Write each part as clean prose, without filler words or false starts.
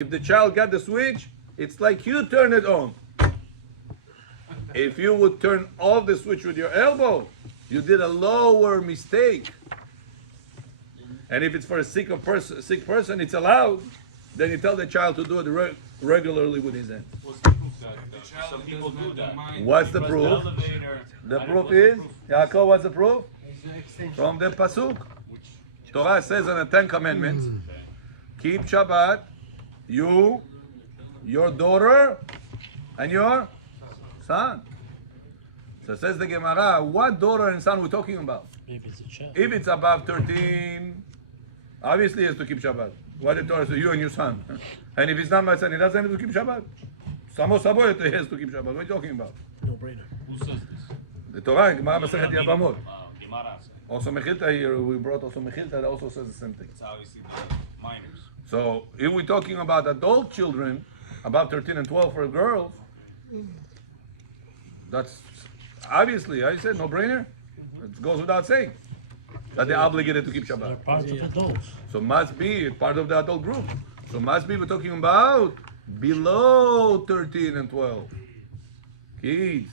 If the child got the switch, it's like you turn it on. If you would turn off the switch with your elbow, you did a lower mistake. And if it's for a sick person, it's allowed. Then you tell the child to do it regularly with his hand. Some people do that. What's the proof? The proof is, Yaakov, what's the proof? From the Pasuk. Torah says in the Ten Commandments, keep Shabbat, you, your daughter, and your son. So says the Gemara, what daughter and son we're talking about? If it's above 13, obviously he has to keep Shabbat. What the Torah says, you and your son. And if he's not my son, he doesn't have to keep Shabbat. Samo Saboyot, he has to keep Shabbat. What are you talking about? No brainer. Who says this? The Torah, Gemara Masechet Yavamot. Gemara says. Also Mechilta here, we brought also Mechilta that also says the same thing. It's obviously the minors. So if we're talking about adult children, about 13 and 12 for girls, that's obviously, I said, no brainer. It goes without saying that they're obligated to keep They're Shabbat. part of adults. So must be part of the adult group. So must be we're talking about below 13 and 12. Kids,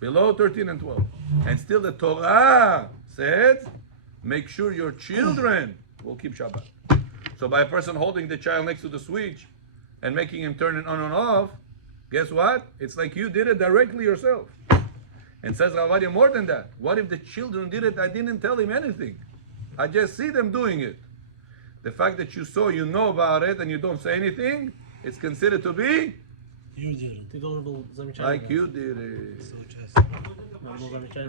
below 13 and 12. And still the Torah said, make sure your children will keep Shabbat. So by a person holding the child next to the switch and making him turn it on and off, guess what? It's like you did it directly yourself. And says Ravadia more than that. What if the children did it? I didn't tell him anything. I just see them doing it. The fact that you saw, you know about it, and you don't say anything, it's considered to be You did it. Ty должен был замечать. like you did it. Надо было замечать.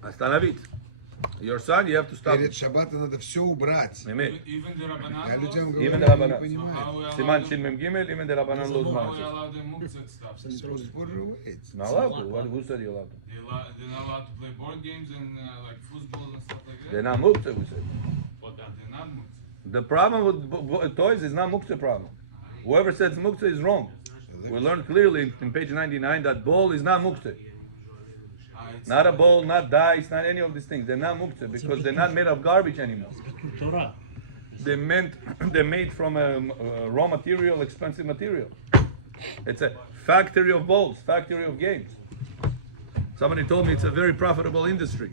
Остановить. Your son, you have to stop. Перед Шаббатом надо все убрать. Мими. Even the Я Rabbanan людям говорю, Even the они не Rabbanan. понимают. Siman Shin Mem Gimel, even the Rabbanan how we Lozman. allow them muktzah stuff. They're supposed to put it away. Not allowed to. Who said you're allowed to? They're not allowed to play board games and like football and stuff like that. They're not muktzah, we said. But they're not muktzah. The problem with toys is not muktzah problem. Whoever says muktzah is wrong. We learned clearly in page 99 that ball is not muktzah. Not a ball, not dice, not any of these things. They're not muktzah because they're not made of garbage anymore. Torah. They're made from a raw material, expensive material. It's a factory of balls, factory of games. Somebody told me it's a very profitable industry.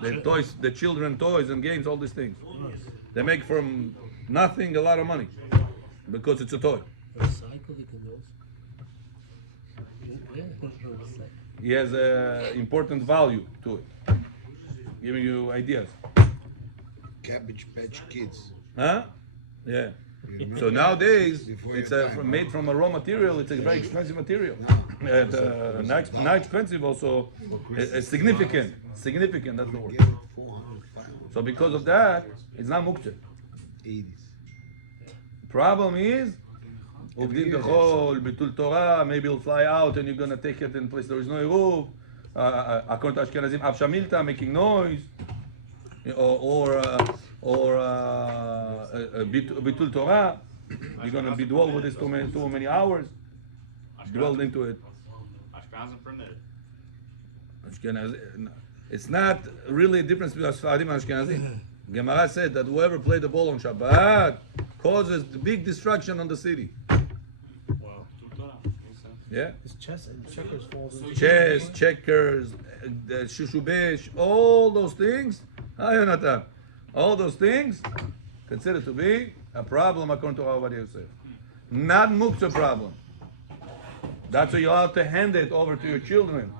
The toys, the children toys and games, all these things. They make from nothing a lot of money because it's a toy. Recycle those. Yeah, recycle. He has an important value to it, giving you ideas. Cabbage Patch Kids. Huh? Yeah. You remember So that? nowadays, Before it's your time. made from a raw material. It's a very expensive material. And, not expensive also, significant. Significant, that's the word. Get it 400, 500, So because of that, it's not muktzah. 80s. Problem is, Uvdin Bechol, Bitul Torah, maybe you'll fly out and you're going to take it in place there is no Eruv. According to Ashkenazim, Avshamilta, making noise. Or Bitul Torah, you're going to be dwelled with this too many hours. Dwelled into it. Ashkenazim permitted. It's not really a difference between Sfaradim and Ashkenazim. Gemara said that whoever played the ball on Shabbat causes big destruction on the city. Wow. Yeah? This chess and checkers falls into Chess, checkers, the shushubesh, all those things. Jonathan, all those things considered to be a problem according to Rabbi Yosef. Not muktzah problem. That's why you have to hand it over to your children.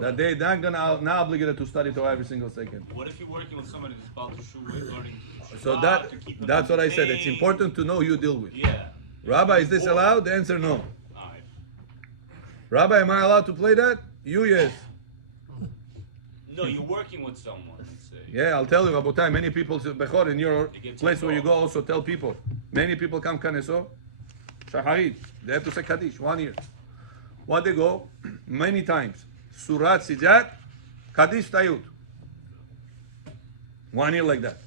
That they're not obligated to study Torah every single second. What if you're working with somebody that's about to shoot, learning So Shabbat, to keep them that's what I said. It's entertained? important to know who you deal with. Yeah. Rabbi, is this allowed? The answer no. Alright. Rabbi, am I allowed to play that? You, yes. No, you're working with someone. Let's say. Yeah, I'll tell you, Rabotai, many people, Bechor, in your place where you go, also tell people. Many people come Kaneso, Shaharit, they have to say Kaddish, 1 year. What they go? Many times. Surat, Sijat, Kaddish, Tayut. 1 year like that.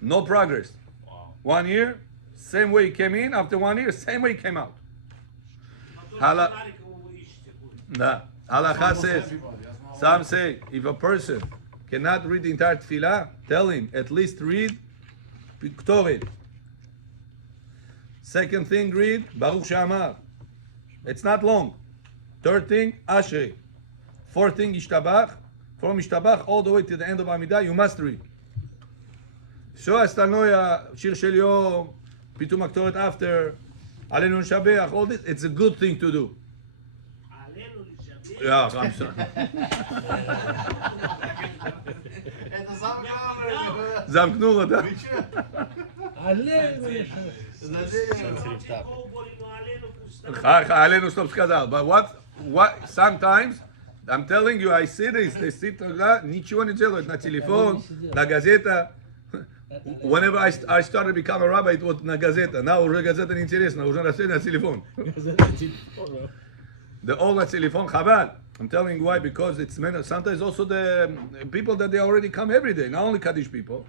No progress. Wow. 1 year, same way he came in, after 1 year, same way he came out. Halakha says, some say, if a person cannot read the entire tefillah, tell him at least read Ktoret. Second thing, read Baruch She'amar. It's not long. Third thing, Ashrei. Fourth thing, Ishtabach. From Ishtabach all the way to the end of Amidah, you must read. So Astanoia, Shir Shel Yom, Pitum Aktoret after, Alenu Shabbat, all this, it's a good thing to do. Yeah, I'm sorry. זמקנו אותה. עלינו עלינו stop сказал. But what, sometimes, I'm telling you, I see this, they sit ничего не делают на телефон, на газета. Whenever I started to become a rabbi, it was на газета. Now уже газета не интересна, уже на телефон. The all на телефон, חבל. I'm telling you why, because it's sometimes also the people that they already come every day, not only Kaddish people,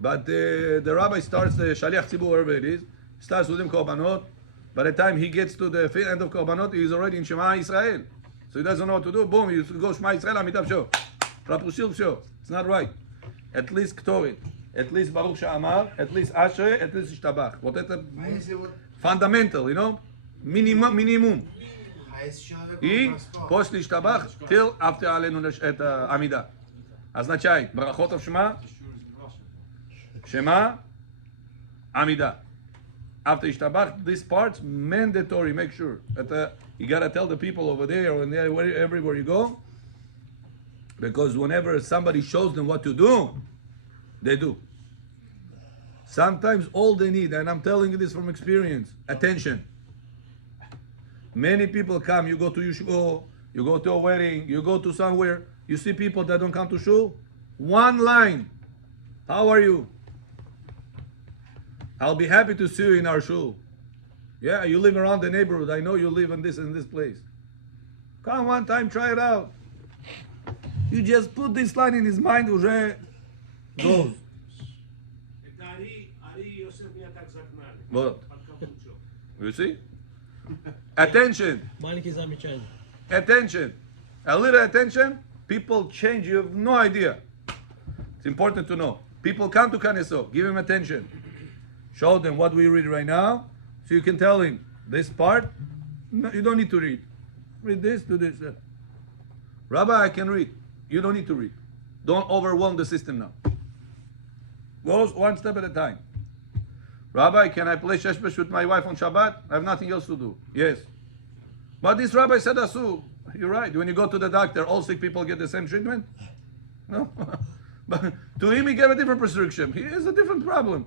but the rabbi starts, the Shaliach Tzibur, wherever it is, starts with him Korbanot. By the time he gets to the end of Korbanot, he's already in Shema Israel. So he doesn't know what to do. Boom, he goes Shema Israel, Amitab show. Rapushil show. It's not right. At least Ktoret, at least Baruch She'amar, at least Ashrei, at least Ishtabach. What is fundamental, you know? Minimum. И после Штабах till after עלינו את העמידה. означает ברכות of Shema, Shema, עמידה. After Ishtabach, this part's mandatory. Make sure that you gotta tell the people over there or everywhere you go, because whenever somebody shows them what to do, they do. Sometimes all they need, and I'm telling you this from experience, attention. Many people come, you go to yeshiva, you go to a wedding, you go to somewhere, you see people that don't come to shul. One line, how are you? I'll be happy to see you in our shul. Yeah, you live around the neighborhood. I know you live in this place. Come one time, try it out. You just put this line in his mind, уже goes. What? You see? Attention. Маленький замечание. Attention. A little attention, people change. You have no idea. It's important to know. People come to Knesset, give him attention. Show them what we read right now, so you can tell him this part. No, you don't need to read. Read this, do this. Rabbi, I can read. You don't need to read. Don't overwhelm the system now. Go one step at a time. Rabbi, can I play sheshbesh with my wife on Shabbat? I have nothing else to do. Yes. But this rabbi said asu. You're right. When you go to the doctor, all sick people get the same treatment? No. But to him, he gave a different prescription. He has a different problem.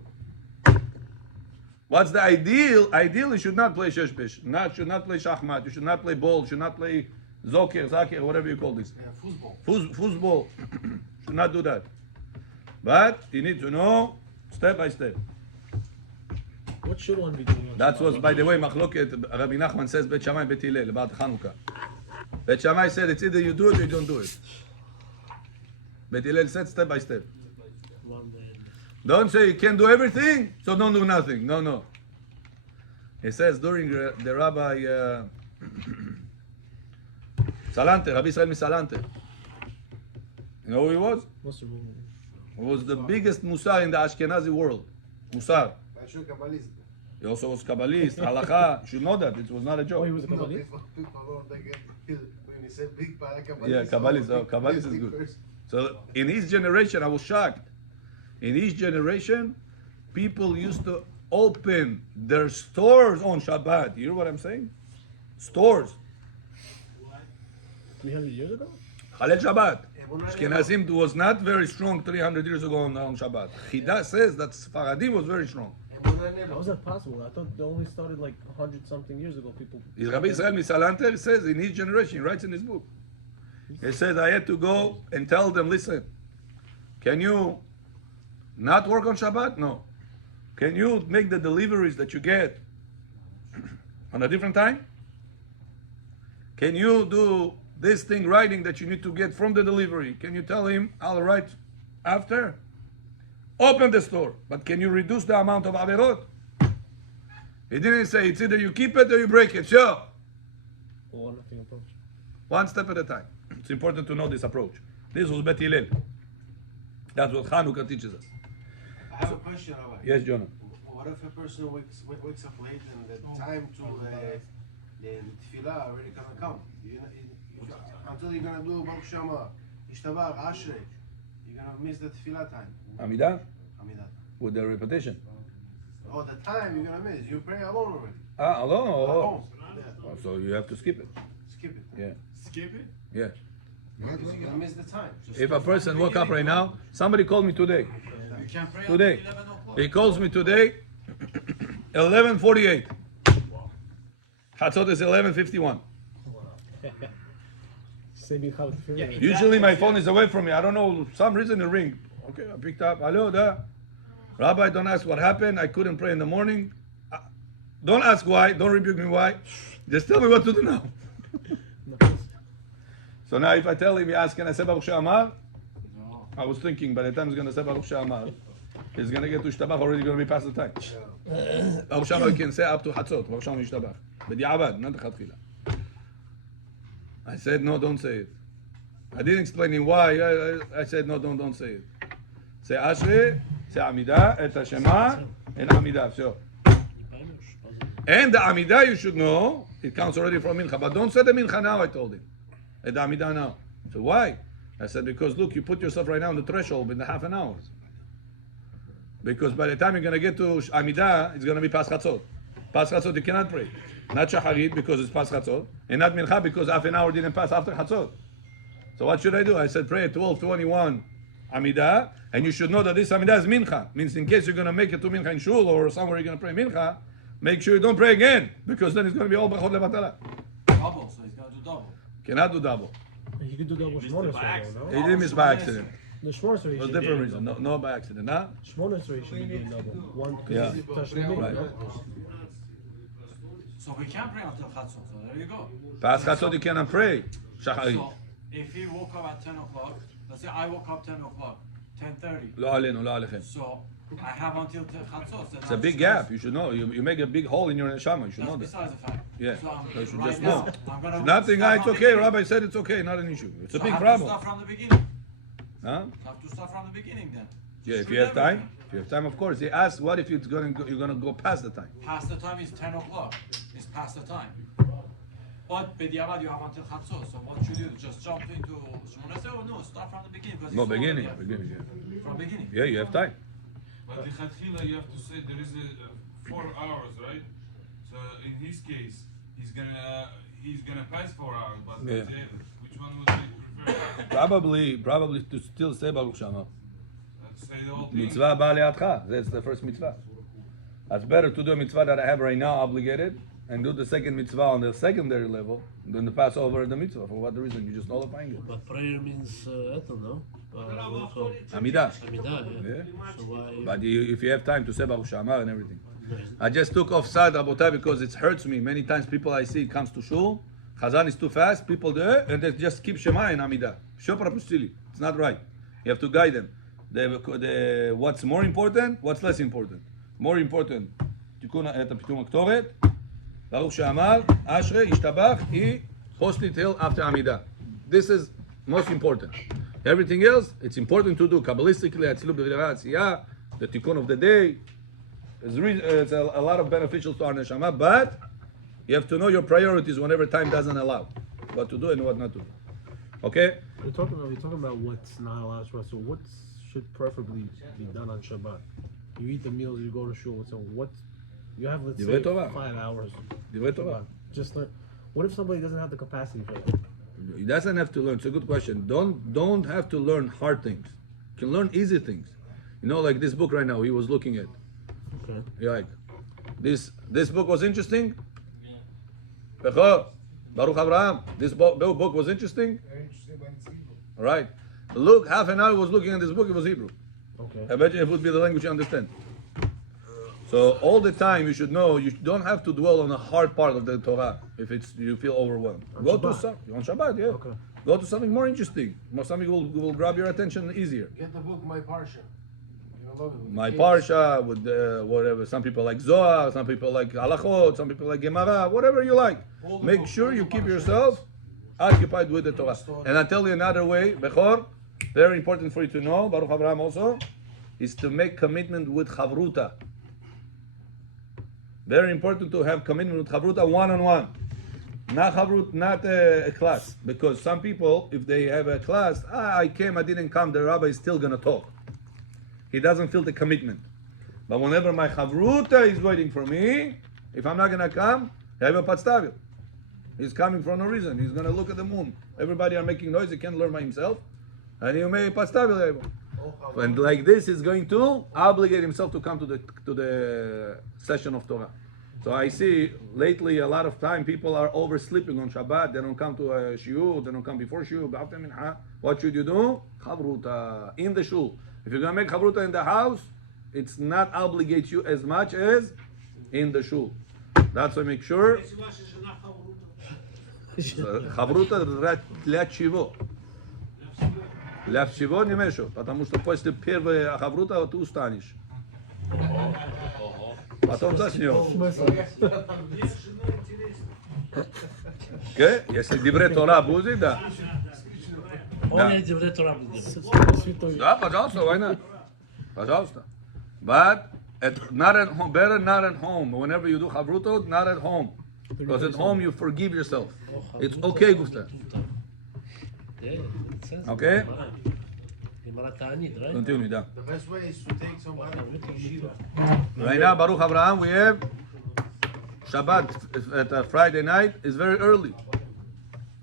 What's the ideal? Ideal, you should not play sheshbesh. Should not play shachmat. You should not play ball. Should not play zoker, zakir, whatever you call this. Foosball. Should not do that. But you need to know step by step. What should one be doing? That was, by the way, Machloket. Rabbi Nachman says Bet Shammai, Bet Hillel about Chanukah. Bet Shammai said it's either you do it or you don't do it. Bet Hillel said step by step. One day. Don't say you can do everything, so don't do nothing. No. He says during the Rabbi Salante, Rabbi Israel Misalante. You know who he was? What's the rule? He was the biggest Musar in the Ashkenazi world. Musar. He also was Kabbalist, Halacha. You should know that. It was not a joke. Oh, he was a Kabbalist? Yeah, Kabbalist. Oh, Kabbalist is good. So in his generation, I was shocked. In his generation, people used to open their stores on Shabbat. You hear what I'm saying? Stores. 300 years ago? Chalel Shabbat. Ashkenazim was not very strong 300 years ago on Shabbat. Chida says that Sfaradim was very strong. How was that possible? I thought they only started like 100-something years ago. People. Rabbi Israel Misalanter says in his generation, he writes in his book. He says, I had to go and tell them, listen, can you not work on Shabbat? No. Can you make the deliveries that you get on a different time? Can you do this thing, writing that you need to get from the delivery? Can you tell him, I'll write after? Open the store, but can you reduce the amount of averot? He didn't say it's either you keep it or you break it. Sure. Or nothing approach. One step at a time. It's important to know this approach. This was Bet Hillel. That's what Hanukkah teaches us. I have a question, Rabbi. Yes, Jonah. What if a person wakes up late and the time to the tefillah already gonna come? Until you're gonna do Baruch Shema, Ishtabach, Ashrei, you're gonna miss the tefillah time. Amidah? Amidah. With the repetition. Oh, the time you're gonna miss. You pray alone already. Ah, alone? At Oh. home. Yeah. So you have to skip it. Skip it. Yeah. Skip it? Yeah. You're gonna miss the time. If a person woke up right now, somebody called me today. You can pray Today. until 11 o'clock. He calls me today, 11:48. Chatzot is 11:51. Saving how to feel. Usually my phone is away from me. I don't know, some reason it ring. Okay, I picked up. Hello, da. Rabbi, don't ask what happened. I couldn't pray in the morning. Don't ask why. Don't rebuke me why. Just tell me what to do now. So now if I tell him, he asks, can I say Baruch She'amar? I was thinking by the time he's going to say Baruch She'amar, he's going to get to Ishtabach, already going to be past the time. Baruch She'amar can say up to Chatzot. Baruch She'amar Ishtabach. B'di'avad, not Chatchila. I said, no, don't say it. I didn't explain him why. I said, no, don't say it. Say Ashrei, say Amidah, et Hashema, and Amidah. So. And the Amidah, you should know, it counts already from Mincha. But don't say the Mincha now, I told him. At the Amidah now. So why? I said, because look, you put yourself right now on the threshold in the half an hour. Because by the time you're going to get to Amidah, it's going to be past Chatzot. Past Chatzot, you cannot pray. Not Shacharit, because it's past Chatzot. And not Mincha, because half an hour didn't pass after Chatzot. So what should I do? I said, pray at 12:21 Amidah. And you should know that this Amidah is Mincha. Means in case you're going to make it to Mincha in Shul or somewhere you're going to pray Mincha, make sure you don't pray again. Because then it's going to be all Brachot Levatala. Double, so he's going to do double. Cannot do double. You could do double Shmonis right now, He no? didn't miss by accident. The Shmonis It you was should different be reason. double. No by accident. Huh? Shmonis you should be doing double. One, Yeah. because you touched the Right. no? So we can't pray until Chatzot, so there you go. Past Chatzot you cannot pray. Shacharit. So if he woke up at 10 o'clock, let's say I woke up 10 o'clock, 10:30. לא עלינו, לא עליכם. So I have until Chatzot. It's a big gap. You should know. You make a big hole in your neshama. You should That's know that. besides the fact. Yeah. So I'm, So you should right just now, know. I'm gonna Nothing. start It's from okay. the beginning. Rabbi said it's okay. Not an issue. It's a So big I have to problem. start from the beginning. Huh? I have to start from the beginning then. Yeah. If Shoot you have time. everything. If you have time, of course. He asked, what if it's going to go, you're going to go past the time? Past the time is 10 o'clock. It's past the time. But Bediavad you have until Chatzot. So what should you do? Just jump into Shmoneh or no? Start from the beginning. Because No, it's already beginning. up. Beginning. Yeah. From beginning. Yeah. You have time. But the Chatchila, you have to say there is a 4 hours, right? So in his case, he's gonna pass 4 hours, but Yeah. which one would you prefer? Probably to still say Baruch Shama. Say the whole thing. Mitzvah ba le'atcha. That's the first mitzvah. It's better to do a mitzvah that I have right now obligated and do the second mitzvah on the secondary level than to pass over the mitzvah. For what reason? You're just nullifying it. But prayer means etel, no? Also, Amidah. Amidah, yeah. Yeah. So why? But if you have time to say Baruch Shama and everything. No, I just took off side Rabotai because it hurts me. Many times people I see comes to shul, Chazan is too fast, people do it, and they just keep Shema and Amidah. It's not right. You have to guide them. What's more important, what's less important. More important, תיקון את הפיתום הקטורת, ברוך שאמר, אשרי, ישתבח, היא, hostly till after Amidah. This is most important. Everything else, it's important to do. Kabbalistically, Atzilut B'Vidara Atziyah, the tikkun of the day, it's a lot of beneficials to our neshama, but you have to know your priorities whenever time doesn't allow. What to do and what not to do. Okay? We're talking about what's not allowed to us. So what should preferably be done on Shabbat? You eat the meals, you go to shul. So what? You have, let's Divrei say, Torah. 5 hours. Divrei Torah. Just learn. What if somebody doesn't have the capacity for it? He doesn't have to learn. It's a good question. Don't have to learn hard things. You can learn easy things. You know, like this book right now, he was looking at. Okay. You're like, this book was interesting? Bechor, Baruch Abraham, this book was interesting? Very interesting when it's evil. All right. Look, half an hour was looking at this book, it was Hebrew. Okay. Imagine if it would be the language you understand. So all the time you should know you don't have to dwell on a hard part of the Torah if you feel overwhelmed. Go to on Shabbat, yeah. Okay. Go to something more interesting. Something will grab your attention easier. Get the book My Parsha. You'll love it. My Parsha with whatever. Some people like Zohar, some people like Halachot, some people like Gemara, whatever you like. Make sure you keep yourself occupied with the Torah. And I'll tell you another way, Bechor, very important for you to know, Baruch Avraham also, is to make commitment with Chavruta. Very important to have commitment with Chavruta one-on-one. Not a class. Because some people, if they have a class, I came, I didn't come, the rabbi is still going to talk. He doesn't feel the commitment. But whenever my Chavruta is waiting for me, if I'm not going to come, I have a patstavil. He's coming for no reason. He's going to look at the moon. Everybody are making noise. He can't learn by himself. And he may patstavil. And like this, he's going to obligate himself to come to the session of Torah. So I see lately a lot of time people are oversleeping on Shabbat. They don't come to a shiur. They don't come before shiur. After mincha, what should you do? Chavruta in the shul. If you're going to make chavruta in the house, it's not obligate you as much as in the shul. That's why make sure. Chavruta для чего? Для всего не мешо, потому что после первой хаврута ты устанешь. Потом заснешь. Okay? Если диврей Тора будет, да. Он эти в ретро будет. Да, пожалуйста, why not? Пожалуйста. But not at home, better not at home. Whenever you do chavrutot, not at home. Because at home you forgive yourself. It's okay, Gustav. Okay? Continue, да. The best way is to take somebody to yeshiva. Right now, Baruch Avraham, we have Shabbat at Friday night is very early.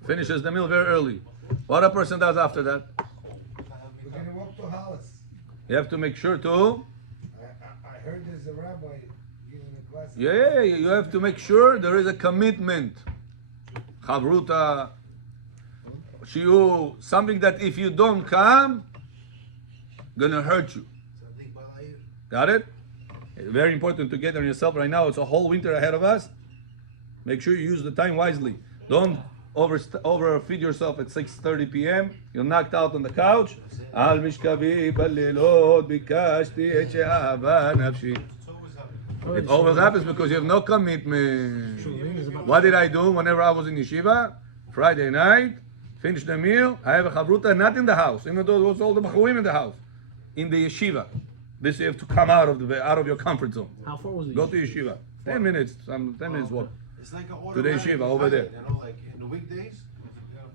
Finishes the meal very early. What a person does after that? We're going to walk to Hollis. You have to make sure to. I heard there's a rabbi giving a class. Yeah, you have to make sure there is a commitment. Chavruta, shiur, something that if you don't come, gonna hurt you. Got it? Very important to get on yourself right now. It's a whole winter ahead of us. Make sure you use the time wisely. Don't overfeed yourself at 6:30 p.m. You're knocked out on the couch. Al mishkavi balilot bikashti et she'ava nafshi. It always happens because you have no commitment. What did I do whenever I was in yeshiva? Friday night, finish the meal. I have a chavruta, not in the house, even though there was all the bachurim in the house, in the yeshiva. This you have to come out of your comfort zone. How far was it? Go to yeshiva. 10 minutes, 10 minutes walk. It's like an To the yeshiva over there. You know, like in the weekdays,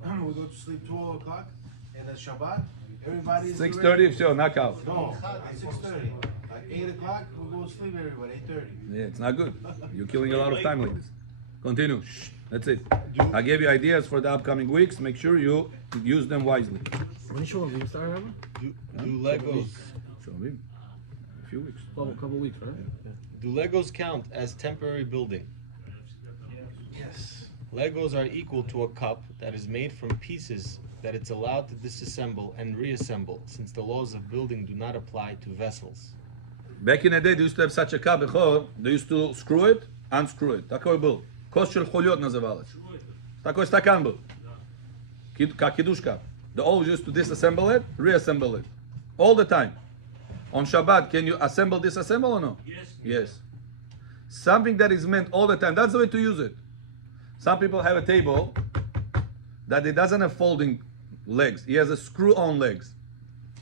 we go to sleep 12 o'clock, and at Shabbat, everybody is 6:30, so knock out. No, at 6:30. Like 8 o'clock, we go to sleep, everybody, 8:30. Yeah, it's not good. You're killing a lot of time like this. Continue. Shh. That's it. I gave you ideas for the upcoming weeks. Make sure you use them wisely. When you we start remember? Do Legos So, a few weeks. Well, a couple weeks, right? do Legos count as temporary building? Yes. Legos are equal to a cup that is made from pieces that it's allowed to disassemble and reassemble, since the laws of building do not apply to vessels. Back in the day, they used to have such a cup. They used to screw it, unscrew it. Такой был. Кость шель хулиот называлось. Такой стакан был. Как кидушка. They always used to disassemble it, reassemble it. All the time. On Shabbat, can you assemble, disassemble or no? Yes. Something that is meant all the time. That's the way to use it. Some people have a table that it doesn't have folding legs. He has a screw-on legs.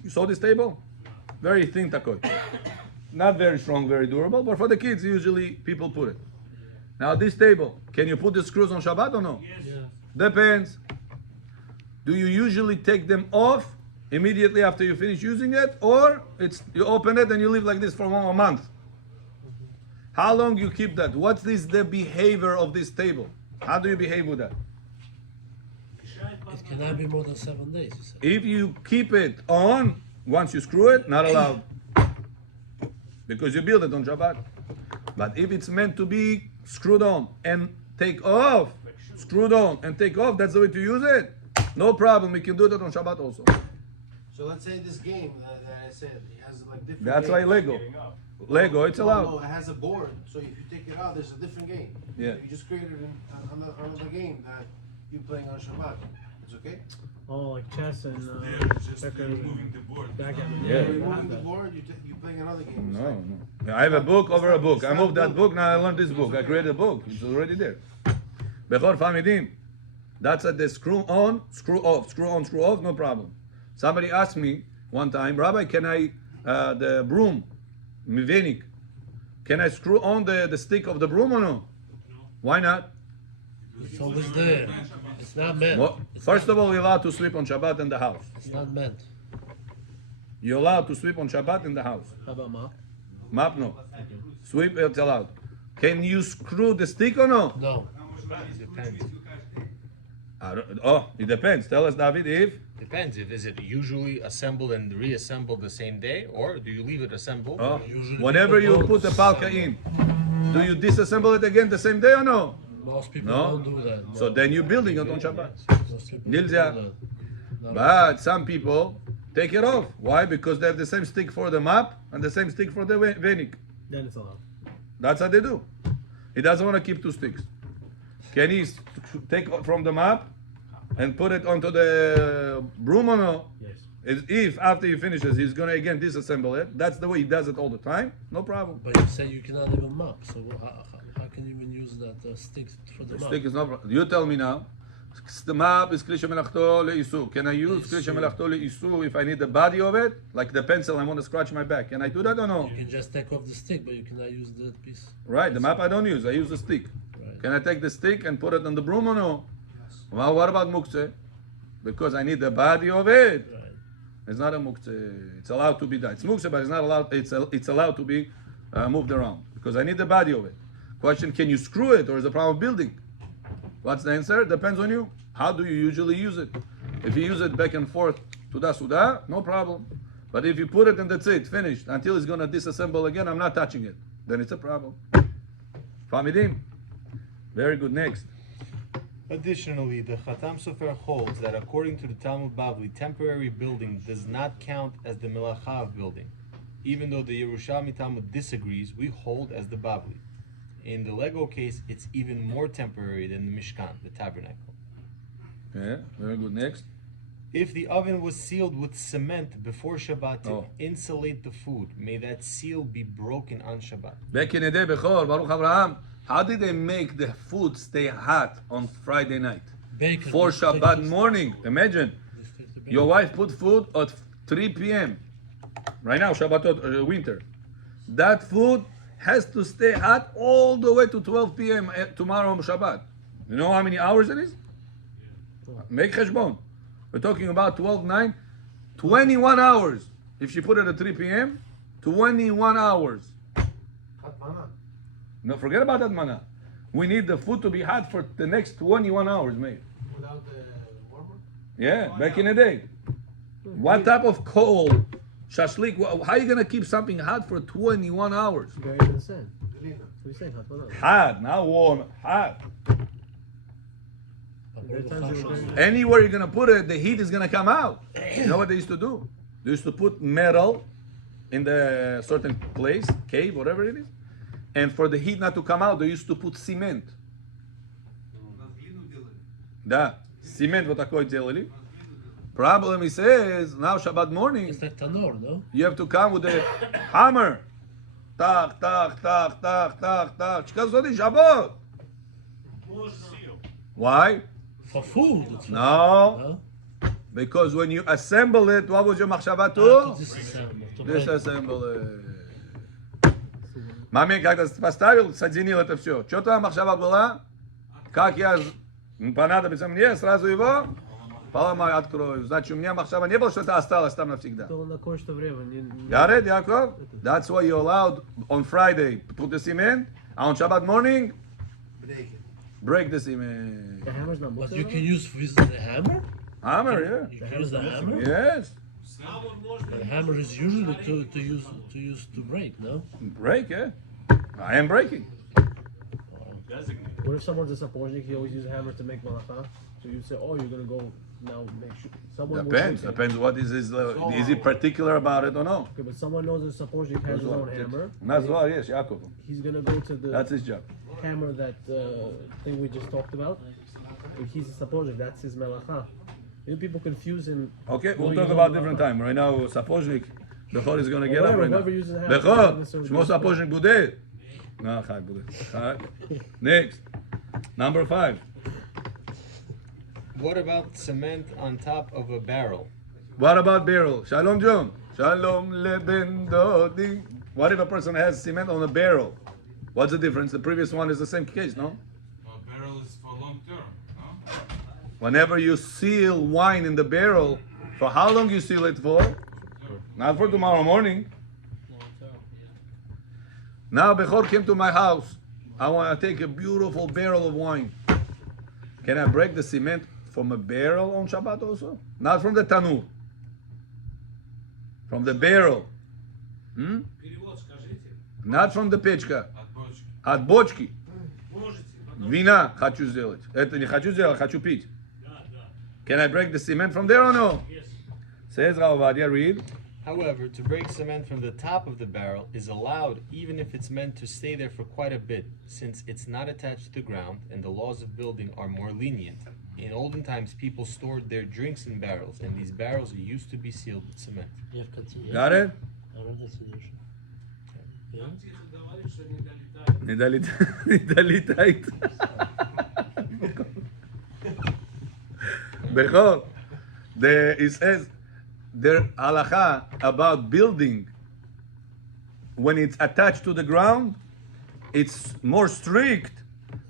You saw this table? Very thin takoy. Not very strong, very durable, but for the kids, usually people put it. Now this table, can you put the screws on Shabbat or no? Yes. Depends. Do you usually take them off immediately after you finish using it, or you open it and you leave like this for a month? How long you keep that? What is the behavior of this table? How do you behave with that? It cannot be more than 7 days, you said. If you keep it on, once you screw it, not allowed. Because you build it on Shabbat. But if it's meant to be screwed on and take off, screwed on and take off, that's the way to use it. No problem, we can do that on Shabbat also. So let's say this game that I said, it has like different That's why games. Lego, it's No, allowed. it has a board, so if you take it out, there's a different game. Yeah. You just created another game that you're playing on Shabbat. It's okay? Oh, like chess and Yeah, just checkers moving and the board. backgammon. Yeah. You're moving the board, you're playing another game. It's No, like- no. I have a book over a book. I moved that book, now I learned this book. I created a book. It's already there. Bechor Famidim. That's at the screw on, screw off, screw on, screw off, no problem. Somebody asked me one time, Rabbi, can I, the broom, mivenik, can I screw on the stick of the broom or no? Why not? It's always there. It's not meant. Well, first of all, you're allowed to sleep on Shabbat in the house. It's not meant. You're allowed to sleep on Shabbat in the house. How about mop? Map, no. Sweep, it's allowed. Can you screw the stick or no? No. Depends. Oh, it depends. Tell us, David, if Depends. If is it usually assembled and reassembled the same day, or do you leave it assembled? oh, Usually whenever you people put the palka in, do you disassemble it again the same day or no? Most people No? don't do that. No. So then you're building it on Shabbat. Most people Nilza. don't do that. No. But some people take it off. Why? Because they have the same stick for the map and the same stick for the venik. Then it's allowed. That's what they do. He doesn't want to keep two sticks. Can he take from the map and put it onto the broom or no? Yes. If after he finishes he's going to again disassemble it, that's the way he does it all the time, no problem. But you say you cannot even mop, so how can you even use that stick for the The mop? stick is not. You tell me now. The map is kli shemelachto le'isu. Can I use kli shemelachto le'isu if I need the body of it, like the pencil? I want to scratch my back. Can I do that or no? You can just take off the stick, but you cannot use that piece. Right. The map I don't use. I use the stick. Right. Can I take the stick and put it on the broom or no? Well, what about muktzeh? Because I need the body of it. Right. It's not a muktzeh. It's allowed to be done. It's muktzeh, but it's not allowed. It's allowed to be moved around because I need the body of it. Question: can you screw it, or is the problem building? What's the answer? Depends on you. How do you usually use it? If you use it back and forth to da suda, no problem. But if you put it and that's it, finished, until it's going to disassemble again, I'm not touching it. Then it's a problem. Famidim? Very good. Next. Additionally, the Chatam Sofer holds that according to the Talmud Bavli, temporary building does not count as the Melacha of building. Even though the Yerushalmi Talmud disagrees, we hold as the Bavli. In the Lego case, it's even more temporary than the Mishkan, the tabernacle. Yeah, very good. Next. If the oven was sealed with cement before Shabbat to Oh. insulate the food, may that seal be broken on Shabbat. Back in the day, Bechor, Baruch Abraham, how did they make the food stay hot on Friday night? Bacon. For Just take Shabbat the- morning. Imagine, just take the bacon. your wife put food at 3 p.m. Right now, Shabbatot, winter. That food has to stay hot all the way to 12 p.m. Tomorrow on Shabbat. You know how many hours it is? Make cheshbon. We're talking about 12, 9, 21 hours. If she put it at 3 p.m., 21 hours. No, forget about that mana. We need the food to be hot for the next 21 hours, mate. Without the warmer? Yeah, back in the day. What type of coal, shashlik, how are you going to keep something hot for 21 hours? Very in the sand. What are you saying? Hot, not warm, hot. There are times they were very- Anywhere you're going to put it, the heat is going to come out. You know what they used to do? They used to put metal in the certain place, cave, whatever it is. And for the heat not to come out, they used to put cement. Да, cement вот такой делали. Problem, he says, now Shabbat morning, It's like tanor, no? you have to come with a hammer. Tak, tak, tak, tak, tak, tak. Что за Shabbat? Why? For food. It's for No, no? because when you assemble it, what was your machshava To to? disassemble, to break. Disassemble it. Момент, когда поставил, соединил это все. Что там махшава была? Как я понадобится мне, сразу его поломаю, открою. Значит, у меня махшава не было, что это осталось там навсегда. Still in the course of Reva. Got it, Yaakov? That's why you're allowed on Friday put the cement, and on Shabbat morning, Break it. break the cement. The hammer's not But muktzeh you though? can use with the hammer? Hammer, You can use the hammer? yeah. Yes. The hammer is usually to use to break, no? Break, yeah. I am breaking. What if someone's a sapojnik? He always uses a hammer to make malacha. So you say, oh, you're gonna go now make sure. Someone will Depends. think it. Depends what is he particular about it or no. Okay, but someone knows a sapojnik has his own hammer. Not Zohar, yes, Yaakov. He's gonna go to the That's his job. hammer that thing we just talked about. If he's a sapojnik, that's his malacha. You know, people confuse him. Okay, we'll Well, talk you about know, different time. Right now, Sapojnik, Bechor is going to get up Whatever, right now. whoever uses a hammer, Bechor, necessarily Shmo does Sapojnik Budeh. No, Chag Budeh. Chag. Next. Number 5. What about cement on top of a barrel? What about barrel? Shalom John. Shalom leben dodi. What if a person has cement on a barrel? What's the difference? The previous one is the same case, no? A barrel is for long term, no? Whenever you seal wine in the barrel, for how long you seal it for? Not for tomorrow morning. Now Bechor came to my house. I want to take a beautiful barrel of wine. Can I break the cement from a barrel on Shabbat also? Not from the tanur. From the barrel. Not from the pechka. От бочки. От бочки. Вина хочу сделать. Это не хочу сделать, хочу пить. Can I break the cement from there or no? Says Rav Ovadia, read. However, to break cement from the top of the barrel is allowed even if it's meant to stay there for quite a bit, since it's not attached to the ground and the laws of building are more lenient. In olden times, people stored their drinks in barrels, and these barrels used to be sealed with cement. You have continuation. Got it? I read the solution. Yeah? Не долетает. Bechor, it says, the halacha about building, when it's attached to the ground, it's more strict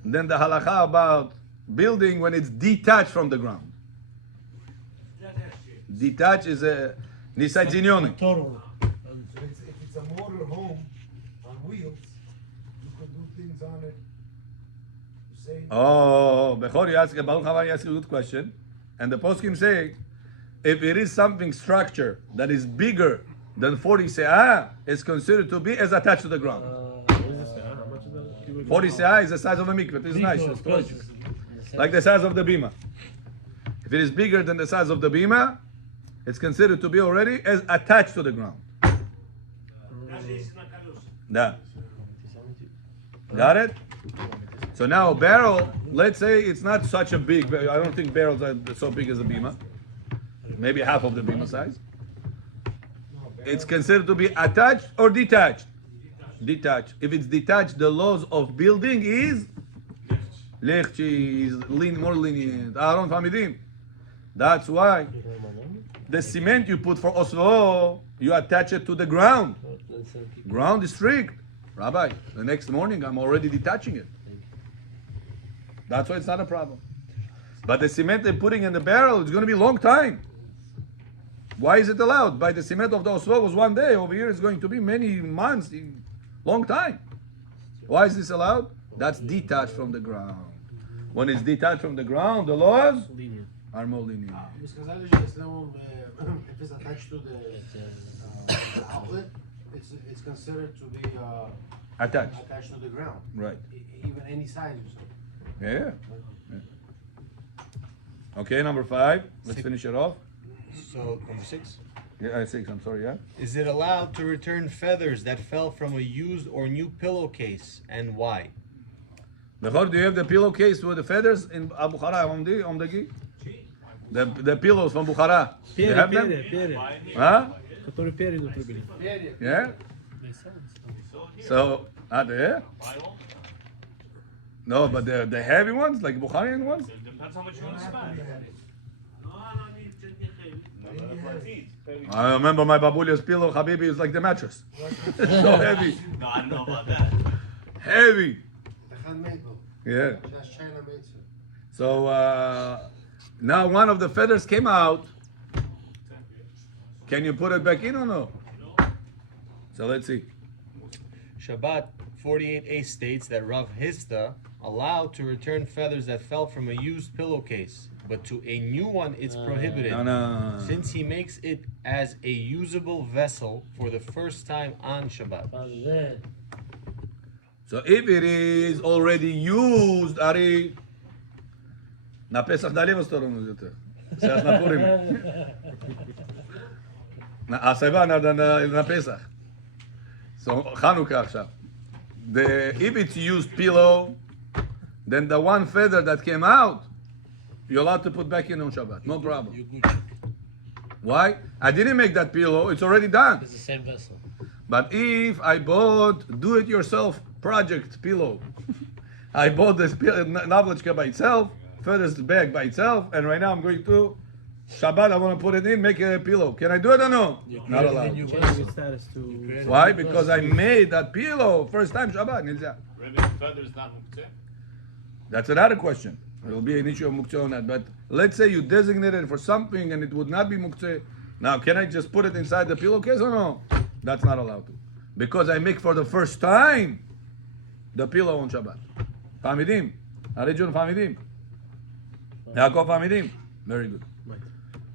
than the halacha about building when it's detached from the ground. Detached is a nisajinyonik. Total. So if it's a motor home on wheels, you could do things on it. You say, Oh, Bechor, you ask, Baruch Haba, you ask a good question. And the poskim say, if it is something structure that is bigger than 40 se'ah, it's considered to be as attached to the ground. What is this? How much is that? 40 se'ah is the size of a mikveh. It's nice. It's told you. Like the size of the bima. If it is bigger than the size of the bima, it's considered to be already as attached to the ground. Da. Got it? So now a barrel, let's say it's not such a big, I don't think barrels are so big as a bima. Maybe half of the bima size. It's considered to be attached or detached? Detached. If it's detached, the laws of building is lechchi, is more lenient. Aaron Famidim. That's why the cement you put for Oslo, you attach it to the ground. Ground is strict. Rabbi, the next morning I'm already detaching it. That's why it's not a problem. But the cement they're putting in the barrel, it's going to be a long time. Why is it allowed? By the cement of the Oslo was one day. Over here it's going to be many months, long time. Why is this allowed? That's detached from the ground. When it's detached from the ground, the laws are more lenient. We сказали, что если он, if it's attached to the outlet, it's considered to be Attached. to the ground. Right. Even any size or something. Yeah. Okay, number 5. Let's finish it off. So, number 6. Yeah, 6. I'm sorry. Yeah. Is it allowed to return feathers that fell from a used or new pillowcase, and why? Bechor, do you have the pillowcase with the feathers in Bukhara, Omdagi? The pillows from Bukhara. You have them? Huh? Который перед внутри были. Yeah? So, are there? No, but the heavy ones, like Bukharian ones? Depends how much you want to spend. I remember my babulia's pillow, Habibi, is like the mattress. So heavy. No, I don't know about that. Heavy. Handmade though. Yeah. That's China made. So now one of the feathers came out. Can you put it back in or no? So let's see. Shabbat 48a states that Rav Hista allowed to return feathers that fell from a used pillowcase, but to a new one it's prohibited, No. since he makes it as a usable vessel for the first time on Shabbat. So if it is already used, Ari, na Pesach na lewą stronę это. Сейчас на Пурим. A Seva na Pesach. So Chanukah עכשיו. If it's used pillow, then the one feather that came out, you're allowed to put back in on Shabbat. No problem. Why? I didn't make that pillow. It's already done. It's the same vessel. But if I bought do-it-yourself project pillow, I bought this Navlechka by itself, feathers bag by itself, and right now I'm going to Shabbat, I want to put it in, make a pillow. Can I do it or no? You Not created a allowed. new Changing vessel. its status to. created- Why? Because I made that pillow first time Shabbat. Nilza. Rebbe, the feather is not muktzeh. That's another question. There will be an issue of muktzeh on that. But let's say you designated it for something and it would not be muktzeh. Now, can I just put it inside the pillowcase or no? That's not allowed to. Because I make for the first time the pillow on Shabbat. Famidim. Arejun Famidim. Yaakov Famidim. Very good.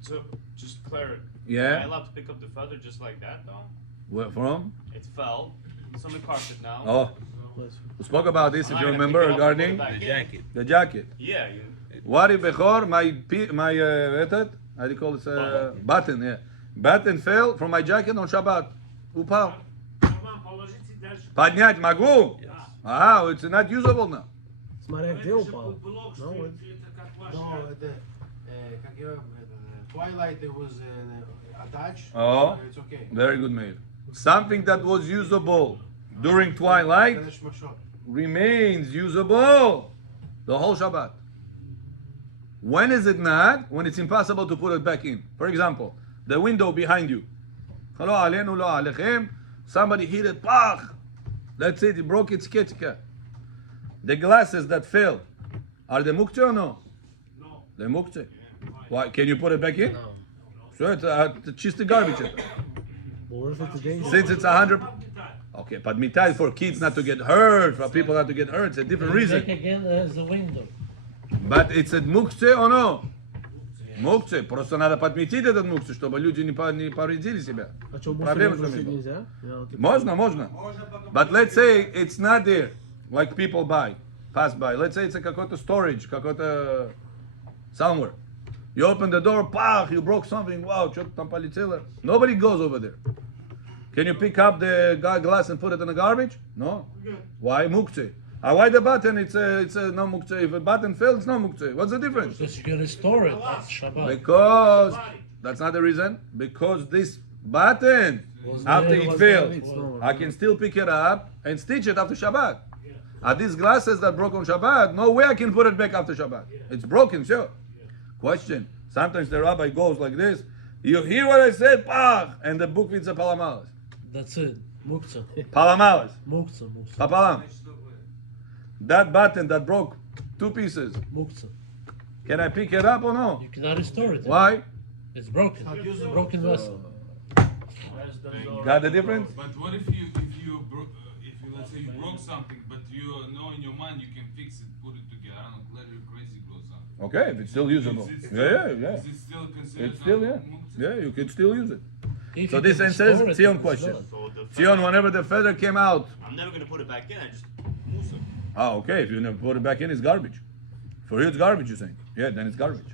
So, just clarify. Yeah. Am I allowed to pick up the feather just like that, though? Where from? It fell. It's on the carpet now. Oh, we spoke about this, if I'm you not gonna remember, pick it up and put regarding it back in. Jacket. the jacket. Yeah. What if Bechor, my how do you call it? Button, yeah. Button fell from my jacket on Shabbat. Upal. Поднять могу? Ah, it's not usable now. It's not ideal, Paul. No, it's No, как его, Twilight, it was attached. Oh. It's okay. Very good, Meir. Something that was usable during twilight Finish my shot. remains usable the whole Shabbat. When is it not? When it's impossible to put it back in. For example, the window behind you. Hello, alenu, lo alechem. Somebody hit it, pach. That's it, it broke its ketika. The glasses that fell, are they muktzeh or no? No. They're muktzeh. Why? Can you put it back in? no. Sure, it's just the garbage. But what if it's a danger? Since it's 100. Okay, but mitai is for kids not to get hurt, for people not to get hurt. It's a different Back reason. again as a window. But it's a мукце or no? Мукце. Просто надо подметить этот мукце, чтобы люди не повредили себя. А что, Проблемы мусор с ними. нельзя? Можно. But let's say it's not there, like people pass by. Let's say it's a какой-то storage, какой-то somewhere. You open the door, pach, you broke something. Wow, что-то там полетело. Nobody goes over there. Can you pick up the glass and put it in the garbage? No. Why muktzeh? Why the button? It's a no muktzeh. If a button fails, it's no muktzeh. What's the difference? Because you can restore it at Shabbat. Because that's not the reason. Because this button, after there, it was failed, there. I can still pick it up and stitch it after Shabbat. These glasses that broke on Shabbat, no way I can put it back after Shabbat. It's broken, sure. Question. Sometimes the rabbi goes like this. You hear what I said? Pach! And the book reads a palamalas. That's it. Muktzah. Palamalas. Muktzah. Papalam. That button that broke 2 pieces. Muktzah. Can I pick it up or no? You cannot restore it. Why? It's broken. It's a broken vessel. Got the difference? But what if you let's say you broke something, but you know in your mind you can fix it, put it together. I don't know, let your crazy grow something. Okay, if it's still usable. Is it Yeah. Is it still considered? It's still, yeah. muktzah? Yeah, you can still use it. If So you this can answers restore it, Sion it's question. valid. So the Sion, whenever the feather came out. I'm never gonna put it back in. I just move it. Oh, okay, if you never put it back in, it's garbage. For you, it's garbage, you're saying. Yeah, then it's garbage.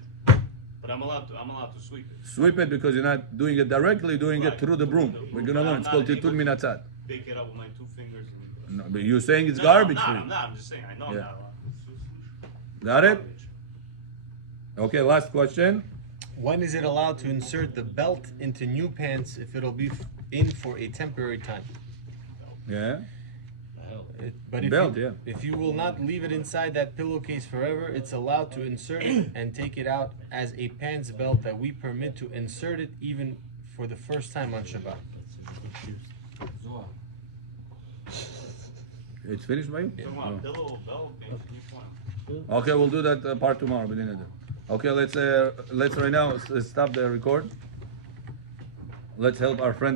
But I'm allowed to sweep it. Sweep it because you're not doing it directly, doing it Right. through the broom. We're gonna learn. It's called I'm not titul able to minatzat. Pick it up with my 2 fingers. And No, but you're saying it's No, garbage for I'm you. not. I'm just saying. I know I'm Yeah. not allowed. Got it? Okay, last question. When is it allowed to insert the belt into new pants if it'll be in for a temporary time? Yeah. But if Belt, you, yeah. if you will not leave it inside that pillowcase forever, it's allowed to insert it and take it out as a pants belt that we permit to insert it even for the first time on Shabbat. Zohar. It's finished by you? Talking about a pillow, belt, things. Can you point? Okay, we'll do that part tomorrow. Okay, let's right now stop the record. Let's help our friend.